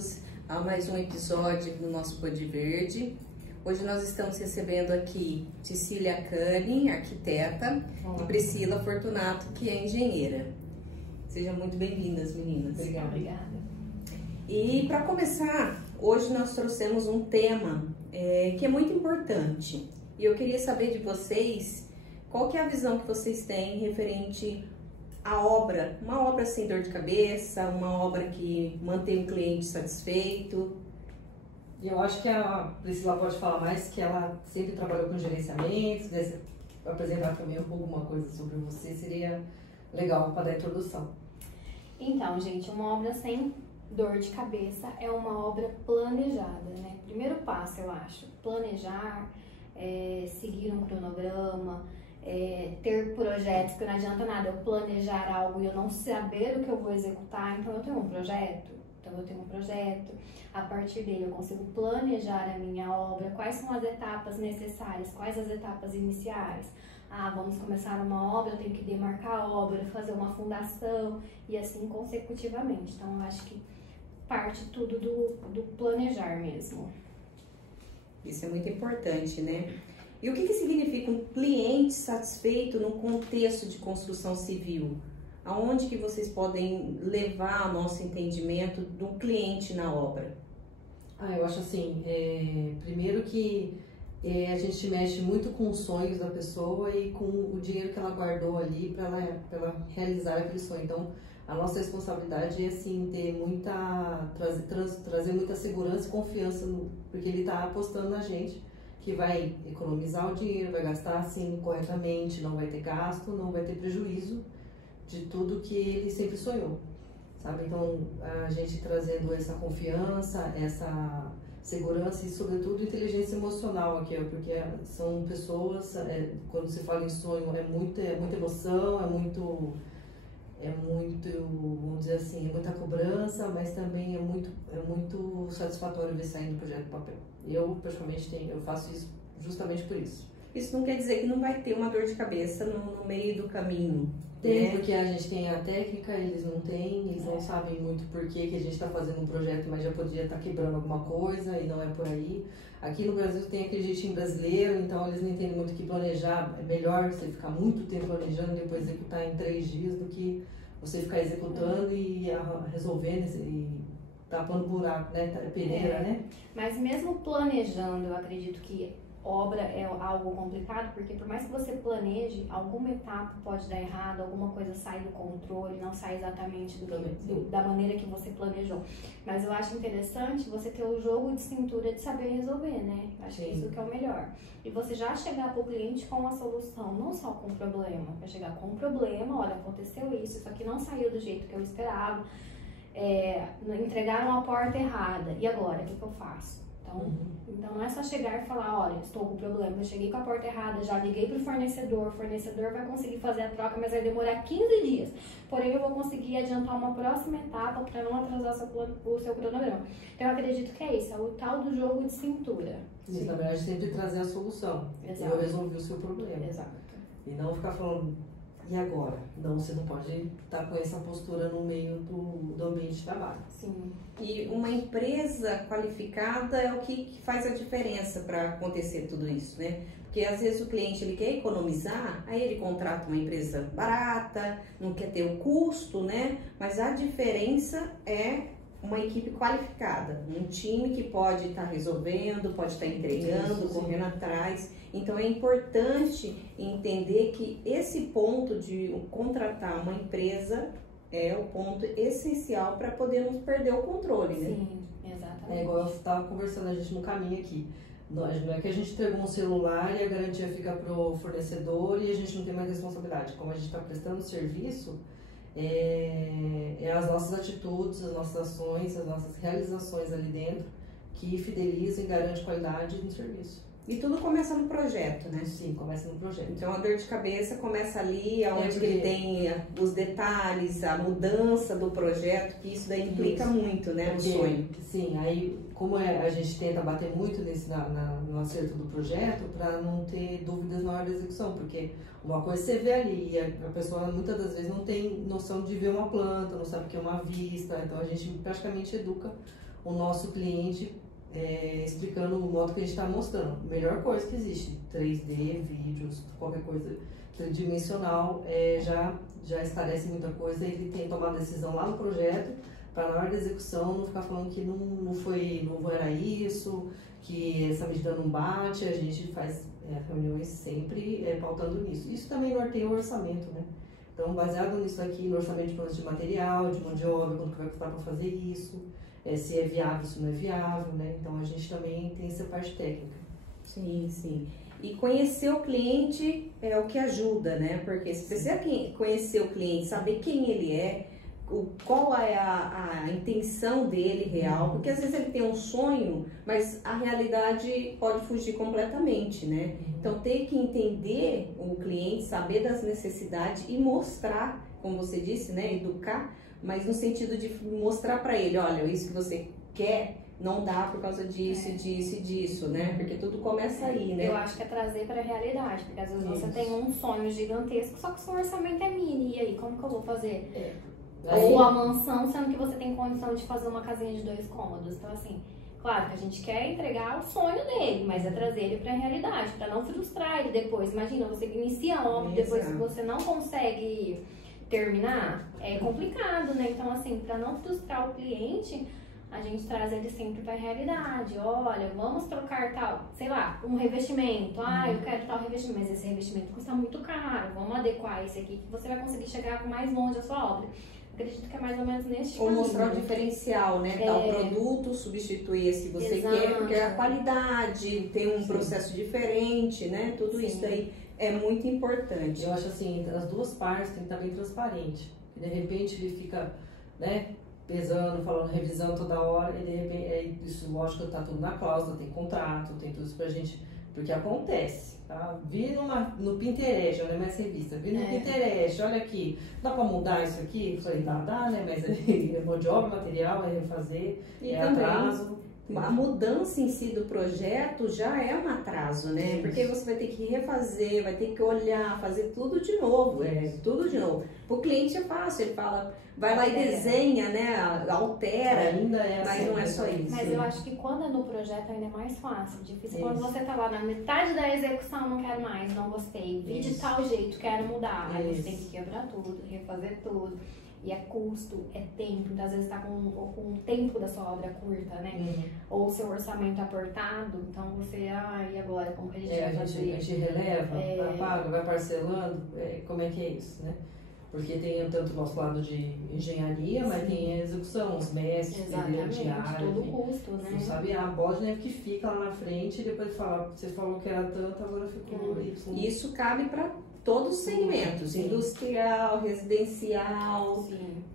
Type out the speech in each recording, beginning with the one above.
bem-vindos a mais um episódio do nosso Pod Verde. Hoje nós estamos recebendo aqui Cecília Cani, arquiteta, e Priscila Fortunato, que é engenheira. Sejam muito bem-vindas, meninas. Obrigada. E para começar, hoje nós trouxemos um tema que é muito importante. E eu queria saber de vocês qual que é a visão que vocês têm referente à obra. Uma obra sem dor de cabeça, uma obra que mantém o cliente satisfeito. Eu acho que a Priscila pode falar mais, que ela sempre trabalhou com gerenciamento. Se pudesse apresentar também alguma coisa sobre você, seria legal para dar a introdução. Então, gente, uma obra sem dor de cabeça é uma obra planejada, né? Primeiro passo, eu acho, planejar, seguir um cronograma, ter projetos, que não adianta nada eu planejar algo e eu não saber o que eu vou executar. Então eu tenho um projeto, a partir dele eu consigo planejar a minha obra, quais são as etapas necessárias, quais as etapas iniciais. Vamos começar uma obra, eu tenho que demarcar a obra, fazer uma fundação e assim consecutivamente. Então eu acho que parte tudo do planejar mesmo. Isso é muito importante, né? E o que significa um cliente satisfeito no contexto de construção civil? Aonde que vocês podem levar o nosso entendimento do cliente na obra? Eu acho assim, primeiro que a gente mexe muito com os sonhos da pessoa e com o dinheiro que ela guardou ali para ela realizar aquele sonho. Então, a nossa responsabilidade é assim, trazer muita segurança e confiança, porque ele está apostando na gente, que vai economizar o dinheiro, vai gastar assim corretamente, não vai ter gasto, não vai ter prejuízo de tudo que ele sempre sonhou, sabe? Então, a gente trazendo essa confiança, essa segurança e, sobretudo, inteligência emocional aqui, porque são pessoas, quando se fala em sonho, é muita emoção, é muito, vamos dizer assim, muita cobrança, mas também é muito satisfatório ver saindo o projeto do papel. Eu, praticamente, eu faço isso justamente por isso. Isso não quer dizer que não vai ter uma dor de cabeça no meio do caminho. Tem, né? Porque a gente tem a técnica, eles não têm, eles não sabem muito por que a gente está fazendo um projeto, mas já podia estar quebrando alguma coisa e não é por aí. Aqui no Brasil tem aquele jeitinho brasileiro, então eles não entendem muito que planejar. É melhor você ficar muito tempo planejando e depois executar em 3 dias do que você ficar executando e resolvendo e tapando buraco, né? Peneira, né? Mas mesmo planejando, eu acredito que obra é algo complicado, porque por mais que você planeje, alguma etapa pode dar errado, alguma coisa sai do controle, não sai exatamente da maneira que você planejou. Mas eu acho interessante você ter o jogo de cintura de saber resolver, né? Acho que isso que é o melhor. E você já chegar para o cliente com a solução, não só com o problema. Vai chegar com o problema, olha, aconteceu isso aqui não saiu do jeito que eu esperava, entregaram a porta errada, e agora, o que eu faço? Então não é só chegar e falar, olha, estou com problema, eu cheguei com a porta errada, já liguei pro fornecedor, o fornecedor vai conseguir fazer a troca, mas vai demorar 15 dias. Porém, eu vou conseguir adiantar uma próxima etapa para não atrasar o seu cronograma. Então eu acredito que é isso, é o tal do jogo de cintura. Sim, na verdade, sempre trazer a solução. Exato. Eu resolvi o seu problema. Exato. E não ficar falando, e agora? Não, você não pode estar com essa postura no meio do ambiente de trabalho. Sim. E uma empresa qualificada é o que faz a diferença para acontecer tudo isso, né? Porque às vezes o cliente ele quer economizar, aí ele contrata uma empresa barata, não quer ter o custo, né? Mas a diferença é uma equipe qualificada, um time que pode estar resolvendo, pode estar entregando, correndo atrás. Então é importante entender que esse ponto de contratar uma empresa é o ponto essencial para podermos perder o controle, né? Sim, exatamente. Igual eu estava conversando a gente no caminho aqui. Não é que a gente entregou um celular e a garantia fica pro fornecedor e a gente não tem mais responsabilidade. Como a gente está prestando serviço, as nossas atitudes, as nossas ações, as nossas realizações ali dentro que fidelizam e garantem qualidade no serviço. E tudo começa no projeto, né? Sim, começa no projeto. Então a dor de cabeça começa ali, onde ele tem os detalhes, a mudança do projeto, que isso daí implica muito, né, no sonho. Sim, aí como a gente tenta bater muito no acerto do projeto para não ter dúvidas na hora da execução, porque uma coisa você vê ali e a pessoa muitas das vezes não tem noção de ver uma planta, não sabe o que é uma vista, então a gente praticamente educa o nosso cliente explicando o modo que a gente está mostrando. Melhor coisa que existe, 3D, vídeos, qualquer coisa tridimensional, já esclarece muita coisa. Ele tem que tomar a decisão lá no projeto, para na hora da execução não ficar falando que não era isso, que essa medida não bate. A gente faz reuniões sempre pautando nisso. Isso também norteia o orçamento, né? Então, baseado nisso aqui, no orçamento de planos de material, de mão de obra, quanto que vai custar para fazer isso, se é viável, se não é viável, né? Então, a gente também tem essa parte técnica. Sim, sim. E conhecer o cliente é o que ajuda, né? Porque se você conhecer o cliente, saber quem ele é, qual é a intenção dele real, porque às vezes ele tem um sonho, mas a realidade pode fugir completamente, né? Então ter que entender o cliente, saber das necessidades e mostrar, como você disse, né? Educar, mas no sentido de mostrar para ele, olha, isso que você quer não dá por causa disso, disso e disso, né? Porque tudo começa aí, né? Eu acho que é trazer para a realidade, porque às vezes você tem um sonho gigantesco, só que o seu orçamento é mini, e aí como que eu vou fazer? Ou a mansão, sendo que você tem condição de fazer uma casinha de 2 cômodos. Então, assim, claro que a gente quer entregar o sonho dele, mas é trazer ele para a realidade, para não frustrar ele depois. Imagina, você inicia a obra, depois que você não consegue terminar, é complicado, né? Então, assim, para não frustrar o cliente, a gente traz ele sempre para a realidade. Olha, vamos trocar tal, sei lá, um revestimento. Ah, eu quero tal revestimento, mas esse revestimento custa muito caro. Vamos adequar esse aqui que você vai conseguir chegar mais longe a sua obra. Acredito que é mais ou menos nesse caminho. Ou mostrar o diferencial, né? Tal produto, substituir esse que você quer, porque a qualidade tem um processo diferente, né? Tudo isso daí é muito importante. Eu acho assim, as duas partes tem que estar bem transparente. De repente ele fica, né, pesando, falando revisão toda hora, e de repente, isso lógico que tá tudo na cláusula, tem contrato, tem tudo isso pra gente, porque acontece, tá? Vi no Pinterest, olha mais revista, vi no Pinterest, olha aqui, dá pra mudar isso aqui? Eu falei, dá, né, mas é mão de obra, material, é refazer, e atraso. A mudança em si do projeto já é um atraso, né? Isso. Porque você vai ter que refazer, vai ter que olhar, fazer tudo de novo, tudo de novo. O cliente é fácil, ele fala, vai lá e desenha, né? Altera, ainda mas assim, não é só isso. Mas eu acho que quando é no projeto ainda é mais fácil, difícil. Quando você tá lá na metade da execução, não quero mais, não gostei, vi de tal jeito, quero mudar. Aí você tem que quebrar tudo, refazer tudo. E é custo, é tempo, então às vezes está com o tempo da sua obra curta, né? Ou o seu orçamento apertado, então você, e agora, como que a gente vai fazer? A gente releva, paga, vai parcelando, como é que é isso, né? Porque tem tanto o nosso lado de engenharia, mas tem a execução, os mestres, diário, todo o custo, né? Não sabe, a bola de neve que fica lá na frente e depois fala, você falou que era tanto, agora ficou Y. Isso cabe para todos os segmentos, industrial, residencial,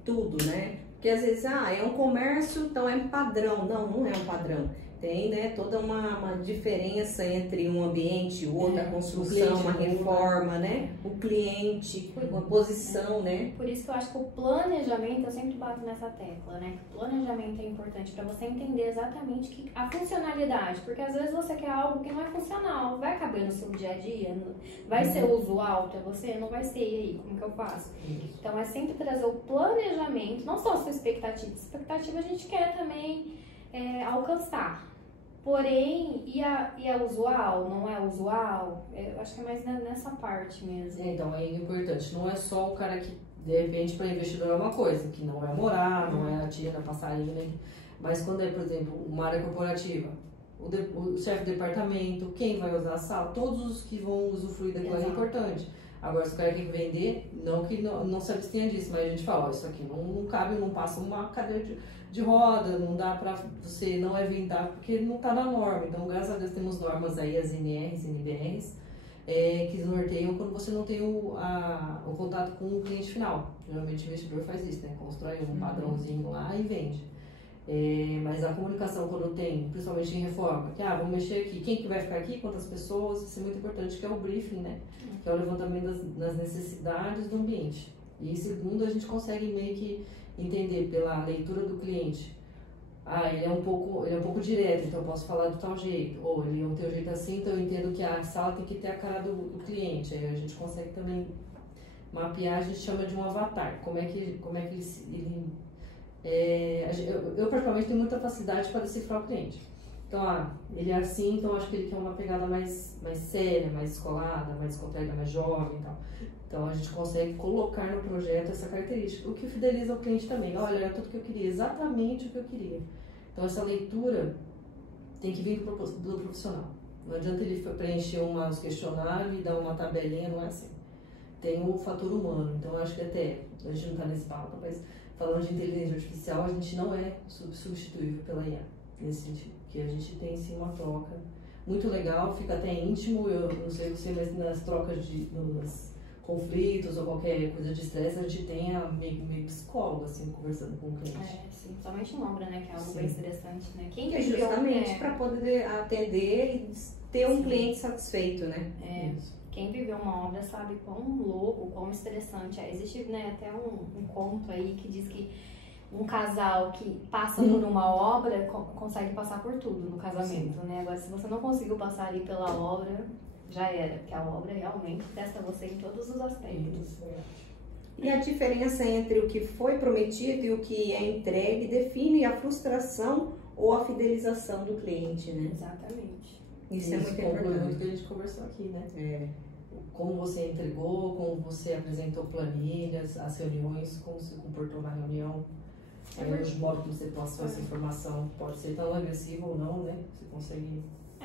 tudo, né? Porque às vezes, é um comércio, então é um padrão. Não é um padrão. Tem, né, toda uma diferença entre um ambiente e o outro, a construção, uma reforma, né? O cliente, uma posição, né? Por isso que eu acho que o planejamento, eu sempre bato nessa tecla, né? O planejamento é importante para você entender exatamente a funcionalidade, porque às vezes você quer algo que não é funcional, vai caber no seu dia a dia, vai ser usual para você, não vai ser, e aí, como que eu faço? Então é sempre trazer o planejamento, não só a sua expectativa a gente quer também alcançar. Porém, e a usual? Não é usual? Eu acho que é mais nessa parte mesmo. Então, é importante. Não é só o cara que, de repente, para investidor é uma coisa, que não é morar, não é a tia da passarinha, né? Mas quando é, por exemplo, uma área corporativa, o chefe de departamento, quem vai usar a sala, todos os que vão usufruir daquilo é importante. Agora, se o cara quer vender, não que não se abstenha disso, mas a gente fala, isso aqui não cabe, não passa uma cadeira de roda, não dá pra você, não é vendável, porque não tá na norma. Então, graças a Deus, temos normas aí, as NRs, NBRs, que norteiam quando você não tem o contato com o cliente final. Geralmente o investidor faz isso, né? Constrói um padrãozinho lá e vende. Mas a comunicação quando tem, principalmente em reforma, que vamos mexer aqui, quem que vai ficar aqui, quantas pessoas, isso é muito importante, que é o briefing, né? Que é o levantamento das necessidades do ambiente. E segundo, a gente consegue meio que entender pela leitura do cliente. Ele é um pouco direto, então eu posso falar do tal jeito. Ou ele não tem um jeito assim, então eu entendo que a sala tem que ter a cara do cliente. Aí a gente consegue também mapear, a gente chama de um avatar. Como é que ele Eu particularmente tenho muita facilidade para decifrar o cliente. Então, ele é assim, então acho que ele quer uma pegada mais séria, mais descolada, mais descontraída, mais jovem e tal. Então a gente consegue colocar no projeto essa característica, o que fideliza o cliente também. Olha, era tudo que eu queria, exatamente o que eu queria. Então essa leitura tem que vir do profissional. Não adianta ele preencher uns questionários e dar uma tabelinha, não é assim. Tem o fator humano, então eu acho que até, a gente não está nesse papo, mas falando de inteligência artificial, a gente não é substituível pela IA, nesse sentido. Porque a gente tem sim uma troca muito legal, fica até íntimo, eu não sei você, mas nas trocas nos conflitos ou qualquer coisa de estresse, a gente tem meio psicólogo, assim, conversando com o cliente. Sim, somente uma obra, né, que é algo bem interessante, né? Quem justamente para poder atender e ter um cliente satisfeito, né? Quem viveu uma obra sabe quão louco, quão estressante é. Existe, né, até um conto aí que diz que um casal que passa por uma obra consegue passar por tudo no casamento, né? Agora, se você não conseguiu passar ali pela obra, já era, porque a obra realmente testa você em todos os aspectos. E a diferença entre o que foi prometido e o que é entregue define a frustração ou a fidelização do cliente, né? Exatamente. Isso é muito importante. Muito que a gente conversou aqui, né? Como você entregou, como você apresentou planilhas, as reuniões, como se comportou na reunião. O modo que você passou essa informação pode ser tão agressivo ou não, né? Você consegue...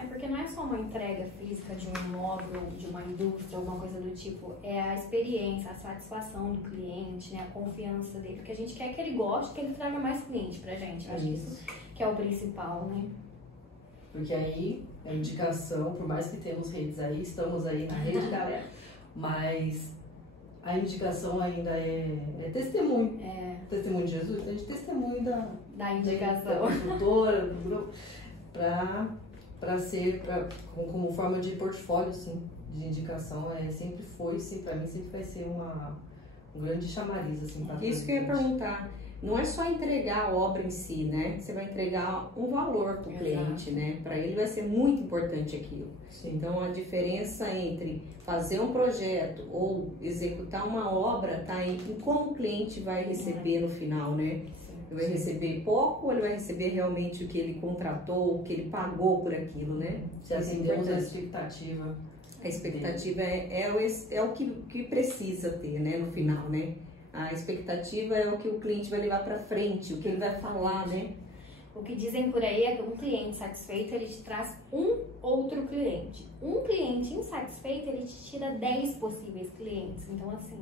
Porque não é só uma entrega física de um imóvel, de uma indústria, alguma coisa do tipo. É a experiência, a satisfação do cliente, né? A confiança dele. Porque a gente quer que ele goste, que ele traga mais cliente pra gente. Acho que isso que é o principal, né? Porque aí, a indicação, por mais que temos redes aí, estamos aí na rede, galera, mas a indicação ainda é testemunho. Testemunho de Jesus, a gente testemunho da indicação. Da consultora, do grupo, para ser, como forma de portfólio, sim, de indicação, sempre foi, para mim sempre vai ser um grande chamariz, assim, para isso que eu ia perguntar. Não é só entregar a obra em si, né? Você vai entregar um valor para o cliente, né? Para ele vai ser muito importante aquilo. Sim. Então, a diferença entre fazer um projeto ou executar uma obra está em como o cliente vai receber no final, né? Ele vai receber pouco ou ele vai receber realmente o que ele contratou, o que ele pagou por aquilo, né? Se atendemos a expectativa. A expectativa é o que precisa ter, né? No final, né? A expectativa é o que o cliente vai levar para frente, o que ele vai falar, né? O que dizem por aí é que um cliente satisfeito, ele te traz um outro cliente. Um cliente insatisfeito, ele te tira 10 possíveis clientes. Então, assim,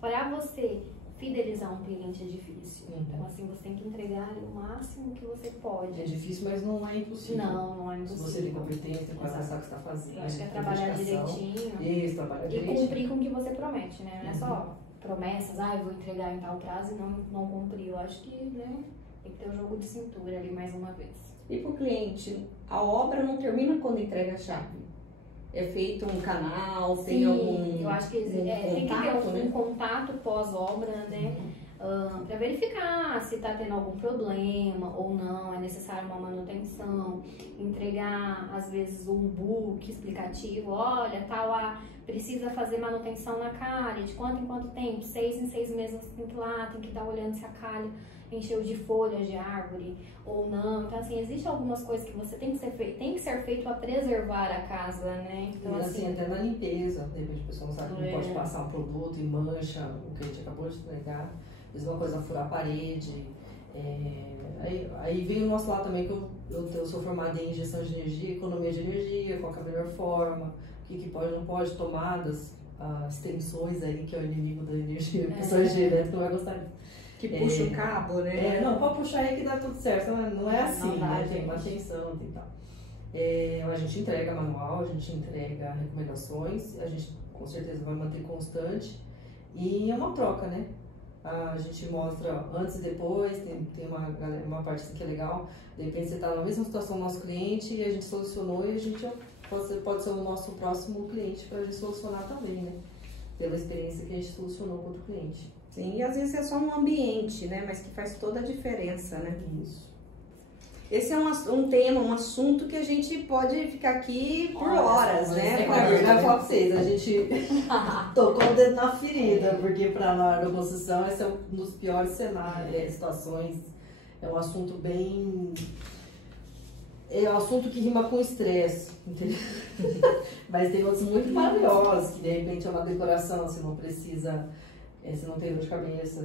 para você fidelizar um cliente é difícil. Então, assim, você tem que entregar o máximo que você pode. É difícil, mas não é impossível. Não é impossível. Se você tem competência, com essa que você está fazendo. Eu acho que é trabalhar direitinho. Isso, trabalhar direitinho. E cumprir com o que você promete, né? Não é só promessas, eu vou entregar em tal prazo e não cumprir. Eu acho que, né, tem que ter um jogo de cintura ali mais uma vez. E para o cliente, a obra não termina quando entrega a chave? É feito um canal, tem algum eu acho que tem que ter um contato pós-obra, né? Para verificar se está tendo algum problema ou não, é necessário uma manutenção, entregar às vezes um book explicativo, olha, precisa fazer manutenção na calha, de quanto em quanto tempo, 6 em 6 meses você tem que ir lá, tem que estar olhando se a calha encheu de folhas de árvore ou não. Então, assim, existem algumas coisas que você tem que ser feito para preservar a casa, né? Então, e assim, até na limpeza, de repente a pessoa não sabe que não pode passar um produto e mancha o que a gente acabou de entregar. Mesma coisa, furar a parede. Aí vem o nosso lado também, que eu sou formada em gestão de energia, economia de energia, qual é a melhor forma, o que pode não pode, tomadas, as tensões aí, que é o inimigo da energia, a pessoa de elétrica não vai gostar disso. Que puxa o cabo, né? Não, pode puxar aí que dá tudo certo, não é assim, não dá, né? Tem uma tensão e tal. A gente entrega manual, a gente entrega recomendações, a gente com certeza vai manter constante e é uma troca, né? A gente mostra antes e depois, tem uma parte assim que é legal. De repente você está na mesma situação do nosso cliente e a gente solucionou e a gente pode ser o nosso próximo cliente para a gente solucionar também, né? Pela experiência que a gente solucionou com outro cliente. Sim, e às vezes é só um ambiente, né? Mas que faz toda a diferença, né? Isso. Esse é um tema, um assunto que a gente pode ficar aqui por horas, né? Na verdade, eu falo pra vocês, a gente tocou o dedo na ferida, porque para a área da construção esse é um dos piores cenários, situações. É um assunto bem... É um assunto que rima com estresse, entendeu? Mas tem outros muito maravilhosos, que de repente é uma decoração, você não precisa... Você não tem dor de cabeça,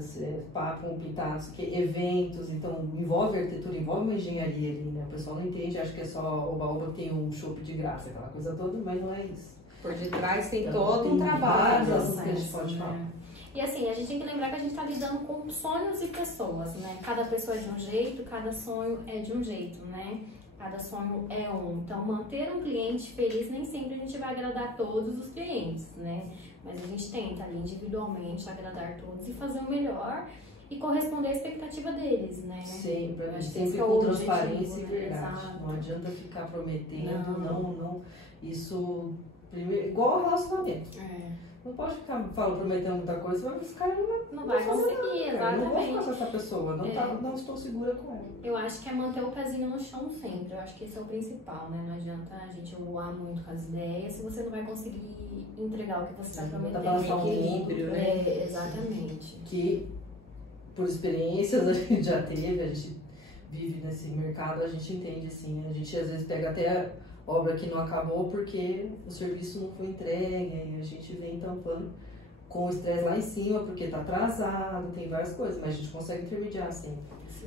papo com pintados, que eventos, então envolve arquitetura, envolve uma engenharia ali, né? O pessoal não entende, acha que é só oba-oba que tem um chopp de graça, aquela coisa toda, mas não é isso. Por detrás tem Então, todo um trabalho. Vários assuntos que a gente pode falar. E assim, a gente tem que lembrar que a gente está lidando com sonhos e pessoas, né? Cada pessoa é de um jeito, cada sonho é de um jeito, né? Cada sonho é um. Então, manter um cliente feliz, nem sempre a gente vai agradar todos os clientes, né? Mas a gente tenta ali individualmente agradar todos e fazer o melhor e corresponder à expectativa deles, né? Sempre, a gente Esse sempre é o com objetivo, transparência e né? verdade. Exato. Não adianta ficar prometendo, Não. não. Isso, primeiro, igual ao relacionamento. É. Não pode ficar prometendo muita coisa, vai ficar Não vai conseguir, Eu não vou ficar exatamente. com essa pessoa, não estou segura com ela. Eu acho que é manter o pezinho no chão sempre. Eu acho que esse é o principal, né? Não adianta a gente voar muito com as ideias se você não vai conseguir entregar o que você está prometendo. Dá pra um equilíbrio, né? É, exatamente. Que, por experiências, a gente já teve, a gente vive nesse mercado, a gente entende assim. A gente às vezes pega até obra que não acabou porque o serviço não foi entregue, e a gente vem tampando com o estresse lá em cima porque está atrasado, tem várias coisas, mas a gente consegue intermediar sempre,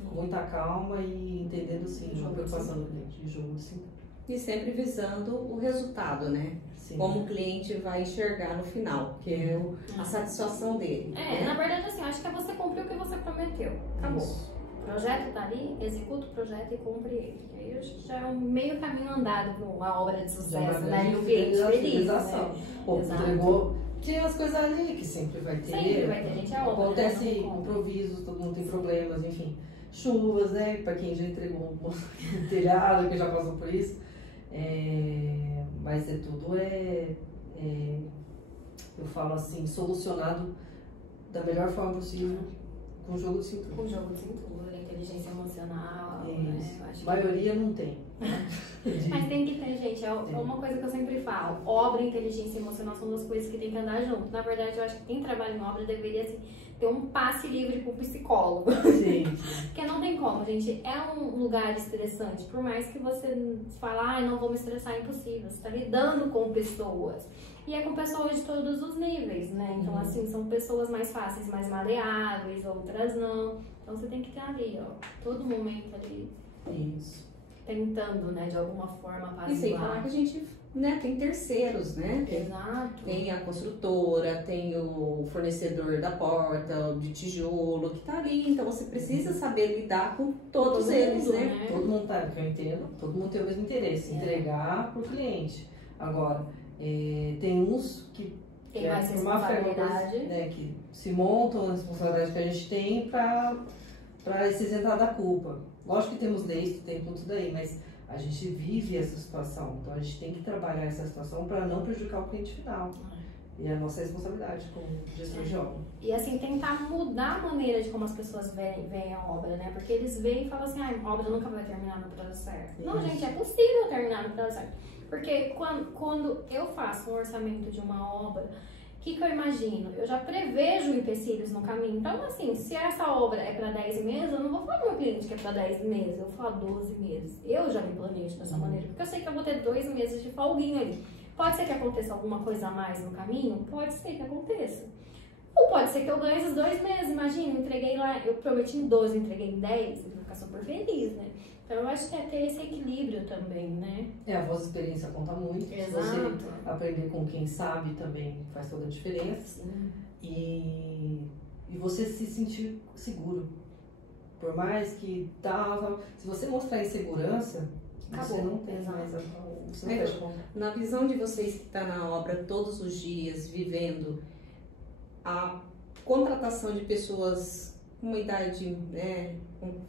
com muita calma e entendendo sim, a preocupação do cliente, de jogo sim. E sempre visando o resultado, né? Sim. Como o cliente vai enxergar no final, que é a satisfação dele. É, na verdade, assim, eu acho que é você cumprir o que você prometeu. Acabou. Isso. O projeto tá ali, executa o projeto e cumpre ele. Aí já é um meio caminho andado para uma obra de sucesso, né? E o cliente feliz, né? Pô, Exato. entregou. Tem as coisas ali que sempre vai ter. Sempre vai ter, gente, é obra. Acontece né? Não tem como. improvisos, todo mundo tem problemas, enfim. Chuvas, né? Pra quem já entregou um telhado, que já passou por isso. Mas tudo eu falo assim, solucionado da melhor forma possível com jogo de cintura. Com jogo de cintura, inteligência emocional, Isso. né? Eu acho A que... maioria não tem. Mas tem que ter, gente. É uma coisa que eu sempre falo. Obra e inteligência emocional são duas coisas que tem que andar junto. Na verdade, eu acho que quem trabalha em obra deveria assim, ter um passe livre com o psicólogo. Sim. Porque não tem como, gente. É um lugar estressante. Por mais que você fale, não vou me estressar, é impossível. Você está lidando com pessoas. E é com pessoas de todos os níveis, né? Então, assim, são pessoas mais fáceis, mais maleáveis, outras não. Então, você tem que ter ali, ó, todo momento ali. Isso. Tentando, né, de alguma forma E sem falar apaziguar. que a gente, né, tem terceiros, né? Exato. Tem a construtora, tem o fornecedor da porta, de tijolo, que tá ali. Então você precisa saber lidar com todos Todo eles, mundo, né? Todo mundo tá, que eu entendo, todo mundo tem o mesmo interesse, entregar pro cliente. Agora, tem uns que Tem mais por má fé, responsabilidade. né, que se montam a responsabilidade que a gente tem para se isentar da culpa. Lógico que temos leis, tem tudo daí, mas a gente vive essa situação. Então a gente tem que trabalhar essa situação para não prejudicar o cliente final. E é a nossa responsabilidade como gestor de obra. E assim, tentar mudar a maneira de como as pessoas veem a obra, né? Porque eles veem e falam assim, a obra nunca vai terminar no prazo certo. Não, Isso. gente, é possível terminar no prazo certo. Porque quando eu faço um orçamento de uma obra, o que eu imagino? Eu já prevejo empecilhos no caminho. Então, assim, se essa obra é para 10 meses, eu não vou falar pro meu cliente que é para 10 meses, eu vou falar 12 meses. Eu já me planejo dessa maneira, porque eu sei que eu vou ter 2 meses de folguinho ali. Pode ser que aconteça alguma coisa a mais no caminho? Pode ser que aconteça. Ou pode ser que eu ganhe esses 2 meses. Imagina, eu entreguei lá, eu prometi em 12, entreguei em 10, eu vou ficar super feliz, né? Então eu acho que é ter esse equilíbrio também, né? A vossa experiência conta muito. Se você aprender com quem sabe também faz toda a diferença. Sim. E você se sentir seguro. Por mais que tal, se você mostrar insegurança, Acabou. você não tem Exato. mais você não fecha conta. Na visão de vocês que está na obra todos os dias, vivendo, a contratação de pessoas com uma idade, né?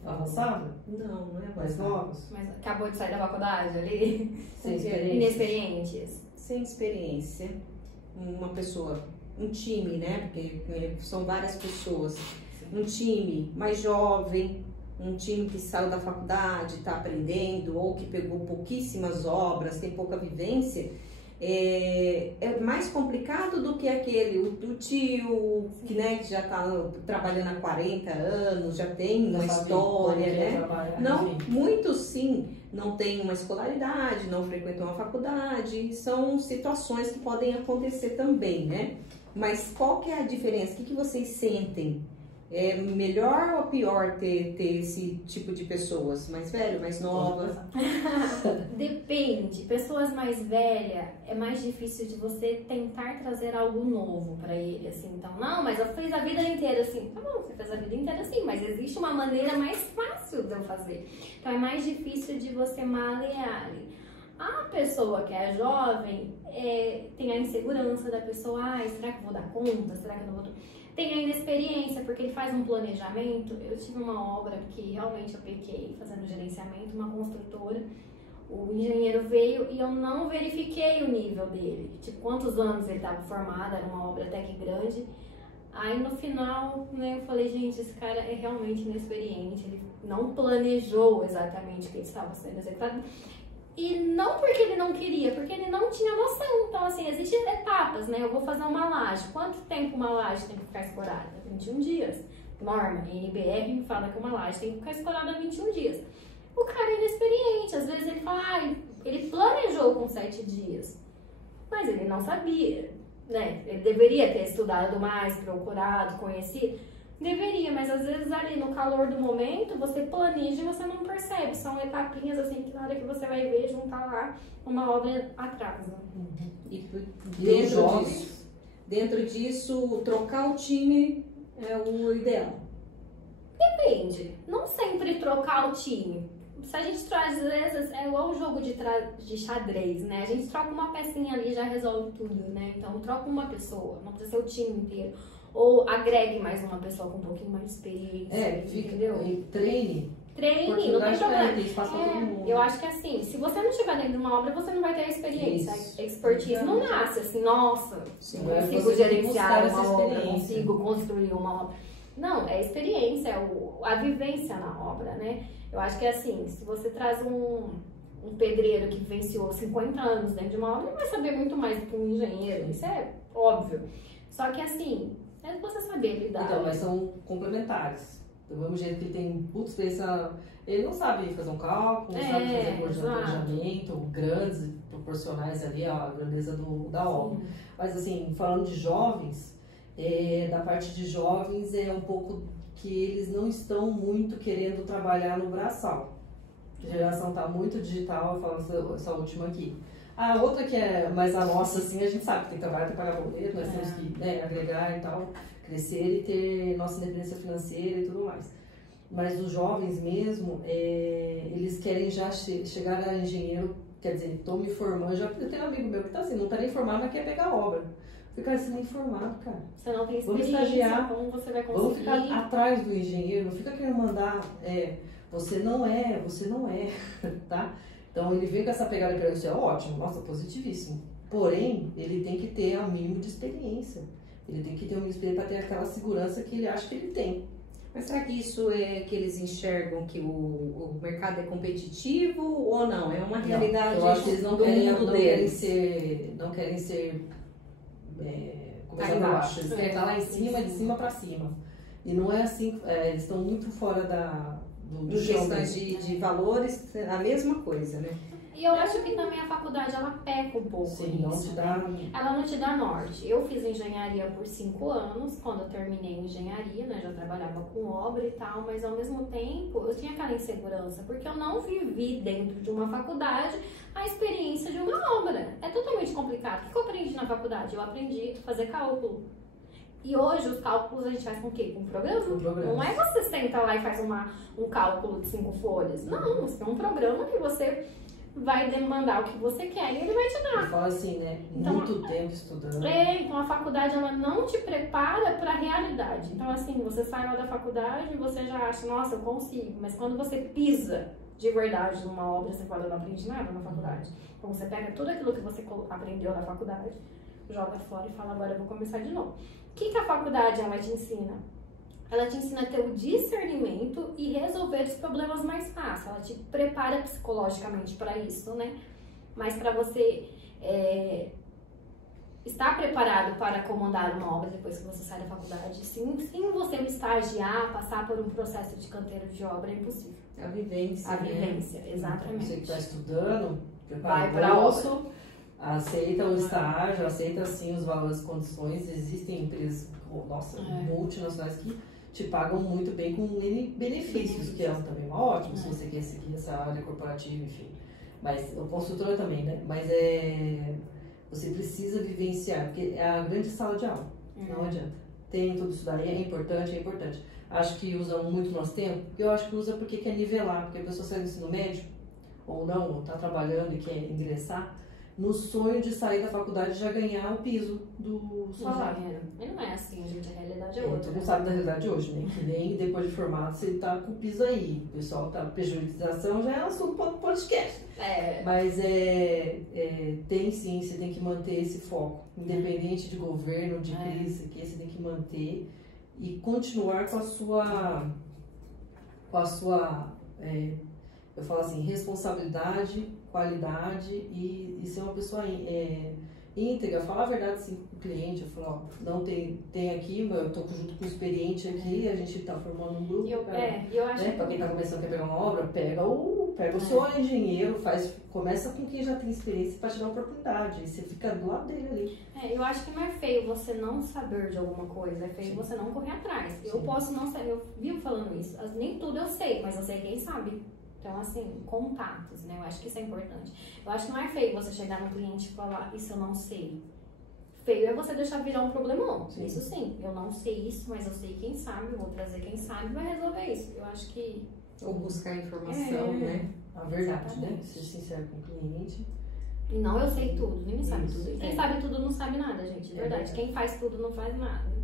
Avançada? Não, não é Mais avançada. novos? Mas acabou de sair da faculdade ali, Sem experiência? inexperientes. Sem experiência, uma pessoa, um time, né? Porque são várias pessoas. Um time mais jovem, um time que saiu da faculdade, está aprendendo, ou que pegou pouquíssimas obras, tem pouca vivência, é mais complicado do que aquele, o tio, que, né, que já está trabalhando há 40 anos, já tem uma história, né? Não, muitos sim, não têm uma escolaridade, não frequentam uma faculdade, são situações que podem acontecer também, né? Mas qual que é a diferença? O que vocês sentem? É melhor ou pior ter esse tipo de pessoas? Mais velho, mais nova? Depende. Pessoas mais velhas, é mais difícil de você tentar trazer algo novo pra ele, assim. Então, não, mas eu fiz a vida inteira assim. Tá bom, você fez a vida inteira assim, mas existe uma maneira mais fácil de eu fazer. Então, é mais difícil de você malear. A pessoa que é jovem, tem a insegurança da pessoa. Será que eu vou dar conta? Será que eu não vou... Tem a inexperiência, porque ele faz um planejamento. Eu tive uma obra que realmente eu pequei fazendo gerenciamento, uma construtora. O engenheiro veio e eu não verifiquei o nível dele. Tipo, quantos anos ele estava formado, era uma obra até que grande. Aí no final, né, eu falei, gente, esse cara é realmente inexperiente. Ele não planejou exatamente o que estava sendo executado. E não porque ele não queria, porque ele não tinha noção. Então, assim, existem etapas, né? Eu vou fazer uma laje. Quanto tempo uma laje tem que ficar escorada? 21 dias. Norma, NBR fala que uma laje tem que ficar escorada 21 dias. O cara é inexperiente. Às vezes ele fala, ele planejou com 7 dias. Mas ele não sabia, né? Ele deveria ter estudado mais, procurado, conhecido. Deveria, mas às vezes ali no calor do momento, você planeja e você não percebe. São etapinhas assim que na hora que você vai ver, juntar lá, uma obra atrasa. E dentro disso, trocar o time é o ideal? Depende. Não sempre trocar o time. Se a gente traz, às vezes, é igual um jogo de xadrez, né? A gente troca uma pecinha ali e já resolve tudo, né? Então, troca uma pessoa, não precisa ser o time inteiro. Ou agregue mais uma pessoa com um pouquinho mais de experiência, entendeu? Treine, não tem problema. Espaço pra todo mundo. Eu acho que assim, se você não estiver dentro de uma obra, você não vai ter a experiência. A expertise não nasce assim, nossa, eu consigo gerenciar uma obra, consigo construir uma obra. Não, é experiência, a vivência na obra, né? Eu acho que assim, se você traz um pedreiro que vivenciou 50 anos dentro de uma obra, ele vai saber muito mais do que um engenheiro, isso é óbvio. Só que assim, é você saber lidar. Então, mas são complementares. Do mesmo jeito que ele tem puta experiência, ele não sabe fazer um cálculo, não sabe fazer planejamento, grandes, proporcionais ali, a grandeza da obra. Mas assim, falando de jovens, da parte de jovens é um pouco que eles não estão muito querendo trabalhar no braçal. A geração tá muito digital, eu falo essa última aqui. A outra que é mais a nossa, assim, a gente sabe que tem que trabalhar, tem que pagar boleto, nós temos que agregar e tal, crescer e ter nossa independência financeira e tudo mais. Mas os jovens mesmo, eles querem já chegar a engenheiro, quer dizer, estou me formando, eu tenho um amigo meu que tá assim, não tá nem formado, mas quer pegar a obra. Ficar assim, nem formado, cara. Você não tem vamos experiência, estagiar, como você vai conseguir? vamos ficar atrás do engenheiro, não fica querendo mandar, você não é, tá? Então ele vem com essa pegada para você, ótimo, nossa, positivíssimo. Porém, ele tem que ter o mínimo de experiência. Ele tem que ter um mínimo de experiência para ter aquela segurança que ele acha que ele tem. Mas será que isso é que eles enxergam que o mercado é competitivo ou não? É uma realidade eu acho que eles não do querem, mundo deles. não querem ser Tá embaixo. Eles querem estar lá em cima, de cima para cima. E não é assim, eles estão muito fora do questões de valores, a mesma coisa, né? E eu acho que também a faculdade, ela peca um pouco. Sim, não te dá... Ela não te dá norte. Eu fiz engenharia por 5 anos, quando eu terminei engenharia, né, já trabalhava com obra e tal, mas ao mesmo tempo eu tinha aquela insegurança, porque eu não vivi dentro de uma faculdade a experiência de uma obra. É totalmente complicado. O que eu aprendi na faculdade? Eu aprendi a fazer cálculo. E hoje os cálculos a gente faz com o quê? Com programa? Não é você senta lá e faz um cálculo de 5 folhas. Não, você tem um programa que você vai demandar o que você quer e ele vai te dar. Ele fala assim, né? Então, muito tempo estudando. Então a faculdade, ela não te prepara para a realidade. Então assim, você sai lá da faculdade e você já acha, nossa, eu consigo. Mas quando você pisa de verdade numa obra, você fala, eu não aprendi nada na faculdade. Então você pega tudo aquilo que você aprendeu na faculdade, joga fora e fala, agora eu vou começar de novo. O que a faculdade, ela te ensina? Ela te ensina a ter o discernimento e resolver os problemas mais fácil. Ela te prepara psicologicamente para isso, né? Mas para você estar preparado para comandar uma obra depois que você sai da faculdade, sem você estagiar, passar por um processo de canteiro de obra, é impossível. A vivência. A vivência, exatamente. Você que está estudando, vai para a obra. Aceita o estágio, aceita sim os valores e condições. Existem empresas, multinacionais que te pagam muito bem com benefícios, que é também ótimo se você quer seguir essa área corporativa, enfim. Mas o consultor também, né? Mas você precisa vivenciar, porque é a grande sala de aula, não adianta. Tem tudo isso daí, é importante, é importante. Acho que usa muito nosso tempo, eu acho que usa porque quer nivelar, porque a pessoa sai do ensino médio, ou não, ou está trabalhando e quer ingressar, no sonho de sair da faculdade e já ganhar o piso do salário. E não é assim, gente, a realidade é outra. Todo mundo sabe da realidade hoje, né? Que nem depois de formado você tá com o piso aí. O pessoal tá pejotização, já é assunto para o podcast. Mas tem sim, você tem que manter esse foco. Independente de governo, de crise, que você tem que manter e continuar com a sua eu falo assim, responsabilidade, qualidade e ser uma pessoa íntegra, falar a verdade assim com o cliente, eu falo, ó, não tem aqui, eu tô junto com o experiente aqui, a gente tá formando um grupo, eu acho que... pra quem tá começando a pegar uma obra, pega o seu engenheiro, começa com quem já tem experiência para te dar uma oportunidade, e você fica do lado dele ali. Eu acho que não é feio você não saber de alguma coisa, é feio você não correr atrás. Sim. Eu posso não saber, eu vivo falando isso, nem tudo eu sei, mas eu sei quem sabe. Então, assim, contatos, né? Eu acho que isso é importante. Eu acho que não é feio você chegar no cliente e falar, isso eu não sei. Feio é você deixar virar um problemão. Sim. Isso sim, eu não sei isso, mas eu sei quem sabe, eu vou trazer quem sabe e vai resolver isso. Eu acho que... Ou buscar informação, né? A verdade, né? Ser sincero com o cliente. E não eu sei tudo, ninguém sabe tudo. E quem sabe tudo não sabe nada, gente. De verdade. Quem faz tudo não faz nada.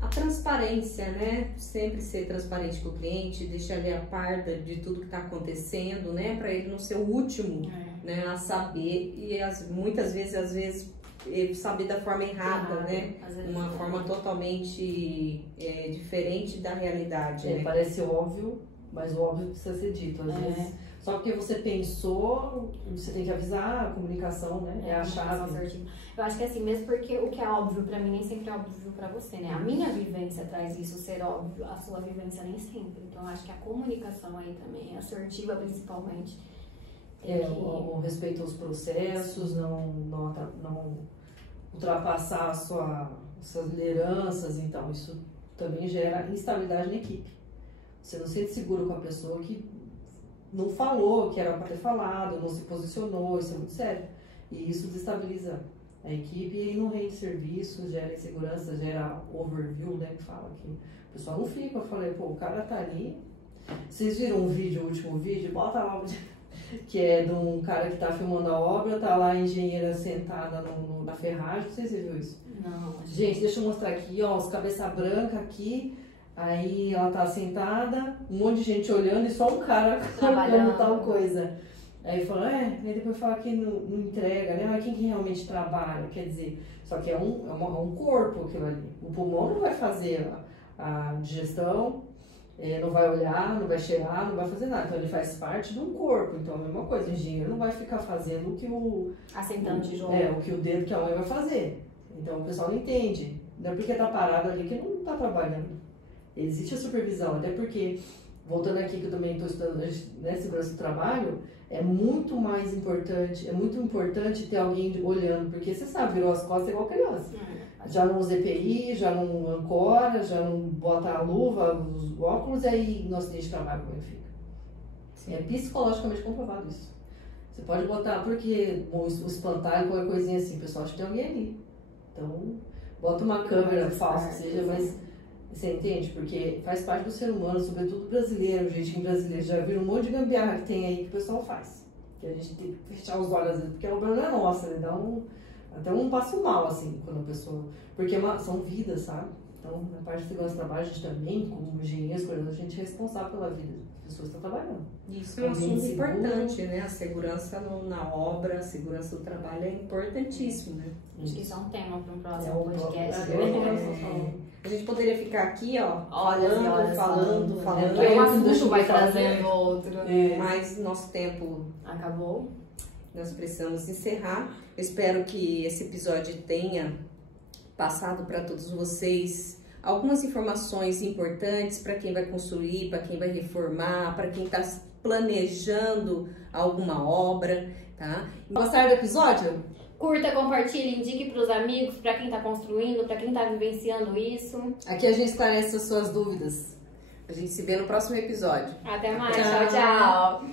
A transparência, né? Sempre ser transparente com o cliente, deixar ele a par de tudo que está acontecendo, né? Para ele não ser o último, né? A saber e muitas vezes, ele saber da forma errada, né? Uma forma totalmente diferente da realidade. Né? Parece óbvio, mas o óbvio precisa ser dito. Às vezes, só porque você pensou, você tem que avisar, a comunicação, né? É a chave. Eu acho que assim, mesmo porque o que é óbvio pra mim nem sempre é óbvio pra você, né? A minha vivência traz isso ser óbvio, a sua vivência nem sempre. Então eu acho que a comunicação aí também, assertiva principalmente. O respeito aos processos, não ultrapassar suas lideranças, então isso também gera instabilidade na equipe. Você não se sente seguro com a pessoa que não falou, que era para ter falado, não se posicionou, isso é muito sério. E isso desestabiliza a equipe e não rende serviço, gera insegurança, gera overview, né, que fala que o pessoal não fica. Eu falei, pô, o cara tá ali. Vocês viram o último vídeo? Bota lá, que é de um cara que tá filmando a obra, tá lá a engenheira sentada na ferragem, não sei se você viu isso. Não. Gente, deixa eu mostrar aqui, ó, os cabeça branca aqui. Aí ela tá sentada, um monte de gente olhando e só um cara trabalhando tal coisa. Aí fala, aí depois fala que não entrega, né? Mas quem que realmente trabalha? Quer dizer, só que é um corpo aquilo ali. O pulmão não vai fazer a digestão, não vai olhar, não vai cheirar, não vai fazer nada. Então ele faz parte de um corpo. Então a mesma coisa, o engenheiro não vai ficar fazendo o que assentando tijolo. O que o dedo que a mãe vai fazer. Então o pessoal não entende. Não é porque tá parado ali que não tá trabalhando. Existe a supervisão, até porque, voltando aqui que eu também estou estudando, né, segurança do trabalho, é muito importante ter alguém olhando, porque você sabe, virou as costas igual criança. Já não usa EPI, já não ancora, já não bota a luva, os óculos, e aí no acidente de trabalho como ele fica. Sim. É psicologicamente comprovado isso. Você pode botar, porque o espantalho, qualquer coisinha assim, pessoal, acho que tem alguém ali. Então, bota uma câmera falsa, que seja, mas... Você entende? Porque faz parte do ser humano, sobretudo brasileiro, jeitinho brasileiro. Já viram um monte de gambiarra que tem aí que o pessoal faz. Que a gente tem que fechar os olhos às vezes, porque a obra não é nossa, né? Até um passo mal, assim, quando a pessoa... Porque são vidas, sabe? Então, na parte de segurança do trabalho, a gente também, como engenheiros, a gente é responsável pela vida das pessoas que estão trabalhando. Isso é um assunto importante, né? A segurança na obra, a segurança do trabalho é importantíssimo, né? Acho que isso é um tema para um próximo podcast. A gente poderia ficar aqui, ó, falando. Porque um assunto vai trazendo outro. Mas nosso tempo acabou. Nós precisamos encerrar. Eu espero que esse episódio tenha passado para todos vocês algumas informações importantes para quem vai construir, para quem vai reformar, para quem está planejando alguma obra, tá? Gostaram do episódio? Curta, compartilhe, indique para os amigos, para quem está construindo, para quem está vivenciando isso. Aqui a gente esclarece as suas dúvidas. A gente se vê no próximo episódio. Até mais. Tchau, tchau.